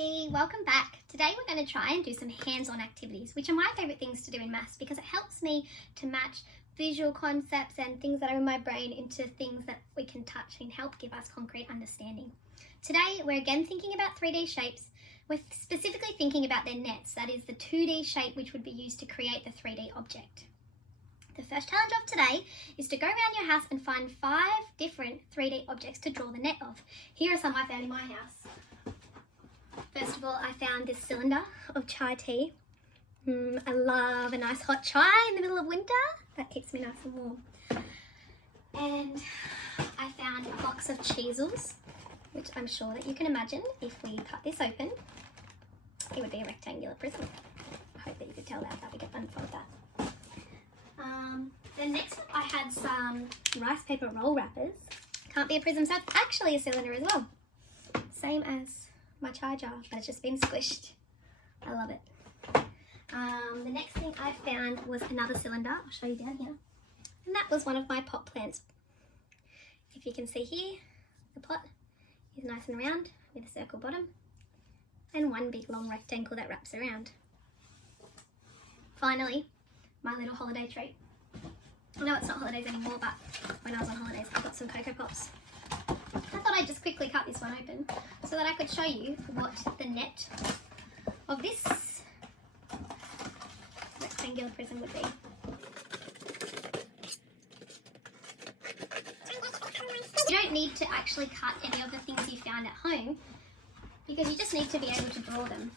Safety, welcome back. Today we're going to try and do some hands-on activities, which are my favourite things to do in maths because it helps me to match visual concepts and things that are in my brain into things that we can touch and help give us concrete understanding. Today we're again thinking about 3D shapes. We're specifically thinking about their nets, that is the 2D shape which would be used to create the 3D object. The first challenge of today is to go around your house and find 5 different 3D objects to draw the net of. Here are some I found in my house. First of all, I found this cylinder of chai tea. I love a nice hot chai in the middle of winter. That keeps me nice and warm. And I found a box of cheesels, which I'm sure that you can imagine if we cut this open, it would be a rectangular prism. I hope that you could tell that we could unfold that. Then next up I had some rice paper roll wrappers. Can't be a prism, so it's actually a cylinder as well. Same as my chai jar, but it's just been squished. I love it. The next thing I found was another cylinder. I'll show you down here. And that was one of my pot plants. If you can see here, the pot is nice and round with a circle bottom and one big long rectangle that wraps around. Finally, my little holiday treat. I know it's not holidays anymore, but when I was on holidays I got some Cocoa Pops. I thought I'd just quickly cut this one open so that I could show you what the net of this rectangular prism would be. You don't need to actually cut any of the things you found at home because you just need to be able to draw them.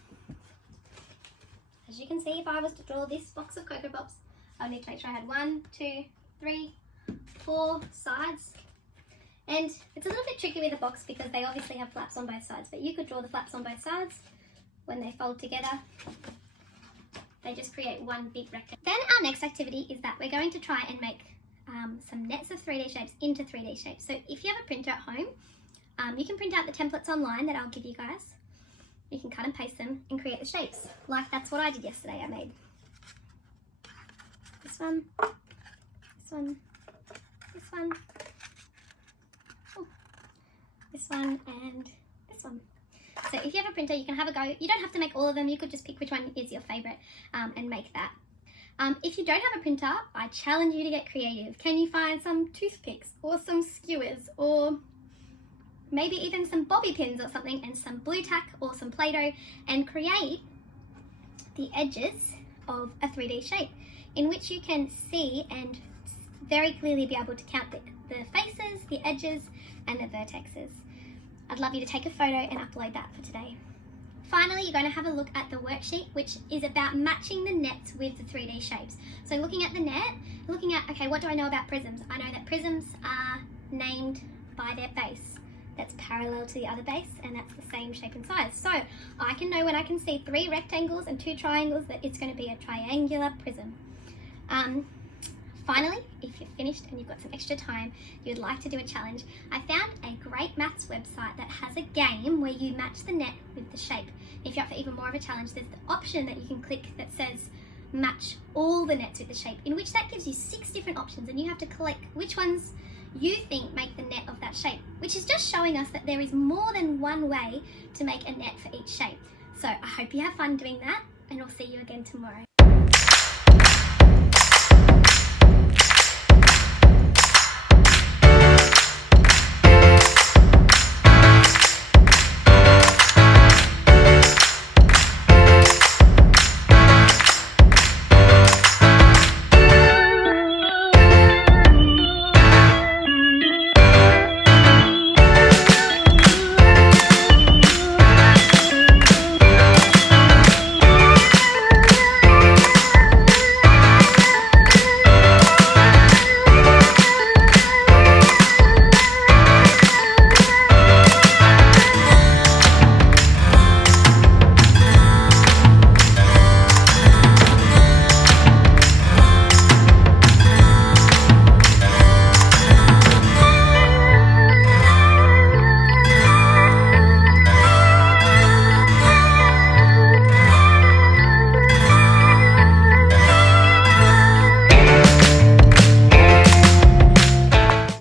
As you can see, if I was to draw this box of Cocoa Pops, I would need to make sure I had 1, 2, 3, 4 sides. And it's a little bit tricky with a box because they obviously have flaps on both sides, but you could draw the flaps on both sides. When they fold together, they just create one big rectangle. Then our next activity is that we're going to try and make some nets of 3D shapes into 3D shapes. So if you have a printer at home, you can print out the templates online that I'll give you guys. You can cut and paste them and create the shapes. Like that's what I did yesterday. I made this one, this one, this one, this one and this one. So if you have a printer, you can have a go. You don't have to make all of them. You could just pick which one is your favourite and make that. If you don't have a printer, I challenge you to get creative. Can you find some toothpicks or some skewers or maybe even some bobby pins or something and some blue tack or some Play-Doh and create the edges of a 3D shape in which you can see and very clearly be able to count the faces, the edges and the vertexes. I'd love you to take a photo and upload that for today. Finally, you're going to have a look at the worksheet, which is about matching the nets with the 3D shapes. So looking at the net, looking at, okay, what do I know about prisms? I know that prisms are named by their base that's parallel to the other base, and that's the same shape and size. So I can know when I can see 3 rectangles and 2 triangles that it's going to be a triangular prism. Finally, if you're finished and you've got some extra time, you'd like to do a challenge, I found a great maths website that has a game where you match the net with the shape. If you're up for even more of a challenge, there's the option that you can click that says match all the nets with the shape, in which that gives you 6 different options and you have to click which ones you think make the net of that shape, which is just showing us that there is more than one way to make a net for each shape. So I hope you have fun doing that and I'll see you again tomorrow.